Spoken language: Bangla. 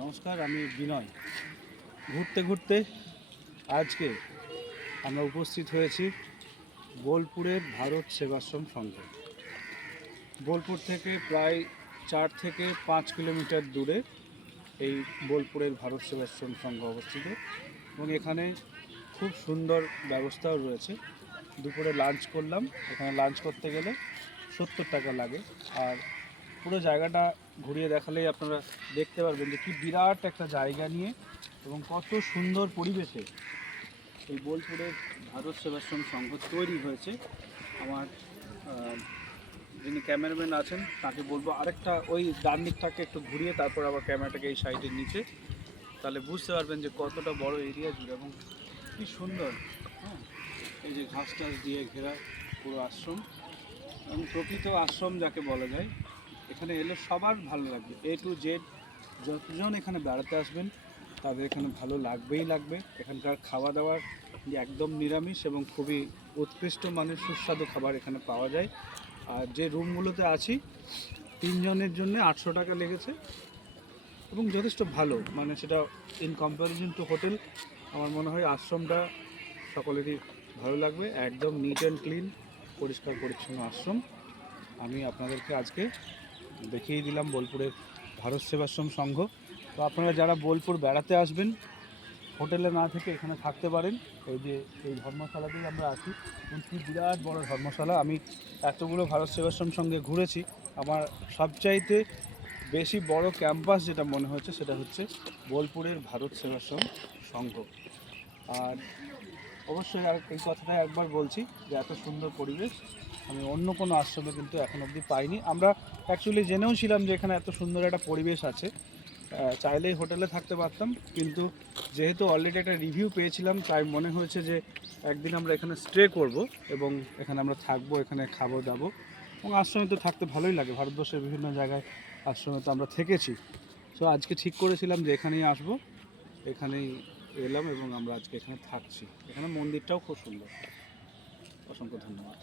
নমস্কার, আমি বিনয়। ঘুরতে ঘুরতে আজকে আমরা উপস্থিত হয়েছি বোলপুরের ভারত সেবাশ্রম সংঘে। বোলপুর থেকে প্রায় 4 থেকে 5 কিলোমিটার দূরে এই বোলপুরের ভারত সেবাশ্রম সংঘ অবস্থিত এবং এখানে খুব সুন্দর ব্যবস্থাও রয়েছে। দুপুরে লাঞ্চ করলাম। এখানে লাঞ্চ করতে গেলে 70 টাকা লাগে। আর পুরো জায়গাটা ঘুরিয়ে দেখালেই আপনারা দেখতে পারবেন যে কি বিরাট একটা জায়গা নিয়ে এবং কত সুন্দর পরিবেশে এই বোলপুরের ভারত সেবাশ্রম সংঘ তৈরি হয়েছে। আমার যিনি ক্যামেরাম্যান আছেন তাকে বলবো আরেকটা ওই ডান দিকটাকে একটু ঘুরিয়ে তারপর আবার ক্যামেরাটাকে এই সাইডের নিচে, তাহলে বুঝতে পারবেন যে কতটা বড় এরিয়া জুড়ে এবং কি সুন্দর। হ্যাঁ, এই যে ঘাস টাস দিয়ে ঘেরা পুরো আশ্রম এবং প্রকৃত আশ্রম যাকে বলা যায়। এখানে এলে সবার ভালো লাগবে, এ টু জেড যতজন এখানে বেড়াতে আসবেন তাদের এখানে ভালো লাগবেই লাগবে। এখানকার খাওয়া দাওয়ার একদম নিরামিষ এবং খুবই উৎকৃষ্ট মানের সুস্বাদু খাবার এখানে পাওয়া যায়। আর যে রুমগুলোতে আছি 3 জনের জন্য 800 টাকা লেগেছে এবং যথেষ্ট ভালো, মানে সেটা ইন কম্প্যারিজন টু হোটেল আমার মনে হয় আশ্রমটা সকলেরই ভালো লাগবে। একদম নিট অ্যান্ড ক্লিন, পরিষ্কার পরিচ্ছন্ন আশ্রম। আমি আপনাদেরকে আজকে দেখিয়ে দিলাম বোলপুরের ভারত সেবাশ্রম সংঘ। তো আপনারা যারা বোলপুর বেড়াতে আসবেন হোটেলে না থেকে এখানে থাকতে পারেন। এই যে এই ধর্মশালাতেই আমরা আছি এবং কি বিরাট বড় ধর্মশালা। আমি এতগুলো ভারত সেবাশ্রম সঙ্গে ঘুরেছি, আমার সবচাইতে বেশি বড় ক্যাম্পাস যেটা মনে হচ্ছে সেটা হচ্ছে বোলপুরের ভারত সেবাশ্রম সংঘ। আর অবশ্যই আর এই কথাটা একবার বলছি যে এত সুন্দর পরিবেশ আমি অন্য কোনো আশ্রমে কিন্তু এখন অবধি পাইনি। আমরা অ্যাকচুয়ালি জেনেও ছিলাম যে এখানে এত সুন্দর একটা পরিবেশ আছে, চাইলেই হোটেলে থাকতে পারতাম, কিন্তু যেহেতু অলরেডি একটা রিভিউ পেয়েছিলাম তাই মনে হয়েছে যে একদিন আমরা এখানে স্টে করব এবং এখানে আমরা থাকবো, এখানে খাবো দাবো এবং আশ্রমে তো থাকতে ভালোই লাগে। ভারতবর্ষের বিভিন্ন জায়গায় আশ্রমে তো আমরা থেকেছি। সো আজকে ঠিক করেছিলাম যে এখানেই আসবো, এখানেই এলাম এবং আমরা আজকে এখানে থাকছি। এখানে মন্দিরটাও খুব সুন্দর। অসংখ্য ধন্যবাদ।